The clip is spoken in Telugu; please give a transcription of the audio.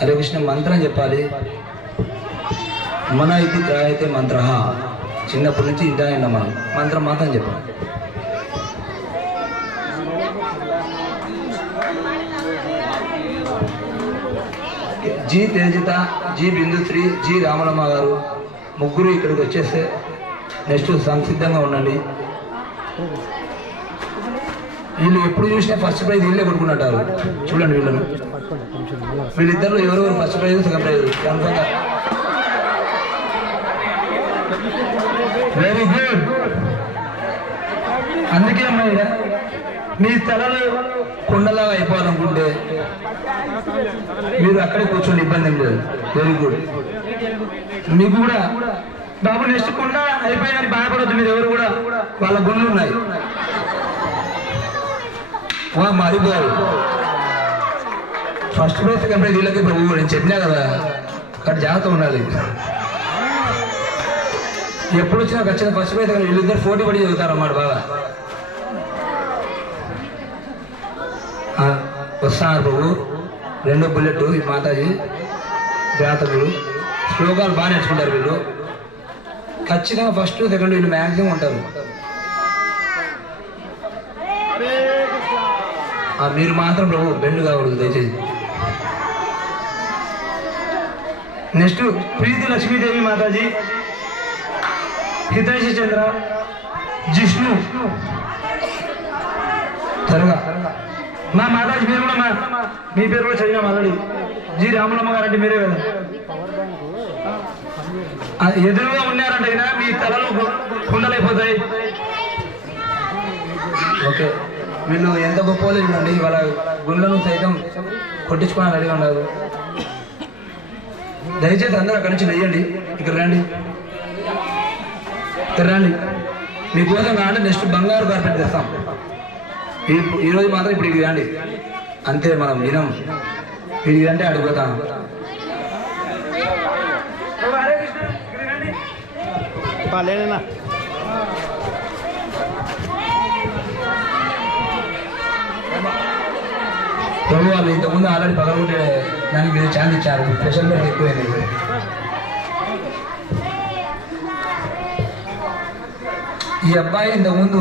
హరే కృష్ణ మంత్రం చెప్పాలి. మన ఇది త్రాయతే మంత్ర చిన్నప్పటి నుంచి ఇదా మనం. మంత్రం మాత్రం చెప్పాలి. G Tejitha G Bindusri G Ramalamma గారు ముగ్గురు ఇక్కడికి వచ్చేస్తే నెక్స్ట్ సంసిద్ధంగా ఉండండి. వీళ్ళు ఎప్పుడు చూసినా ఫస్ట్ ప్రైజ్ వీళ్ళే కొట్టుకుంటారు చూడండి వీళ్ళను. వీళ్ళిద్దరు ఎవరెవరు ఫస్ట్ ప్రైజ్ సెకండ్ ప్రైజ్ కన్ఫర్మ్గా వెరీ గుడ్ అందుకే అమ్మాయి మీ తలలో కొండలాగా అయిపోవాలనుకుంటే మీరు అక్కడే కూర్చోండి ఇబ్బంది ఏం లేదు. వెరీ గుడ్ మీకు కూడా బాబు నెక్స్ట్ కుండ అయిపోయినని బాధపడద్దు మీరు ఎవరు కూడా వాళ్ళ గుండ్లు ఉన్నాయి. వా మారిపోయారు. ఫస్ట్ ప్రైజ్ సెకండ్ ప్రైజ్ వీళ్ళకి ప్రభు నేను చెప్పినా కదా. కానీ జాగ్రత్త ఉండాలి. ఎప్పుడు వచ్చినా ఖచ్చితంగా ఫస్ట్ ప్రైజ్ సెకండ్ వీళ్ళిద్దరు పోటీ పడి చదువుతారు అన్నమాట బాగా వస్తున్నారు ప్రభు. రెండో బుల్లెట్ ఈ మాతాజీ. జాతకులు శ్లోకాలు బాగా నేర్చుకుంటారు వీళ్ళు. ఖచ్చితంగా ఫస్ట్ సెకండ్ వీళ్ళు మ్యాక్సిమం ఉంటారు. మీరు మాత్రం ప్రభు బెండ్ కాకూడదు దయచేసి. నెక్స్ట్ ప్రీతి లక్ష్మీదేవి మాతాజీ హితైషి చంద్ర జిష్ణు. త్వరగా. మా మాతాజీ మీరు కూడా మా మీ పేరు కూడా చదివినాం ఆల్రెడీ జి రాములమ్మ గారు అంటే మీరే కదా. ఎదురుగా ఉన్నారంటే అయినా మీ తలలు కుండలైపోతాయి ఓకే. వీళ్ళు ఎంత గొప్ప వాళ్ళు చూడండి వాళ్ళ గుండెలను సైతం కొట్టించుకోవడానికి రెడీగా ఉండదు దయచేసి అందరూ అక్కడి నుంచి లేయండి. ఇక్కడ రండి. ఇక్కడ రండి. మీకోసం కావాలంటే నెక్స్ట్ బంగారు కార్పెట్ తెస్తాం. ఈ ఈరోజు మాత్రం ఇప్పుడు ఇది రండి. అంతే మనం వినం. ఇది అంటే అడిగిపోతాం లేదన్నా ప్రభు వాళ్ళు ఇంతకుముందు ఆల్రెడీ ચાંદી બીજું ચાંદી ચાર સ્પેશલ મેં લીધું એની ಈ ಅಬ್ಬಾಯಿಂದ ಒಂದು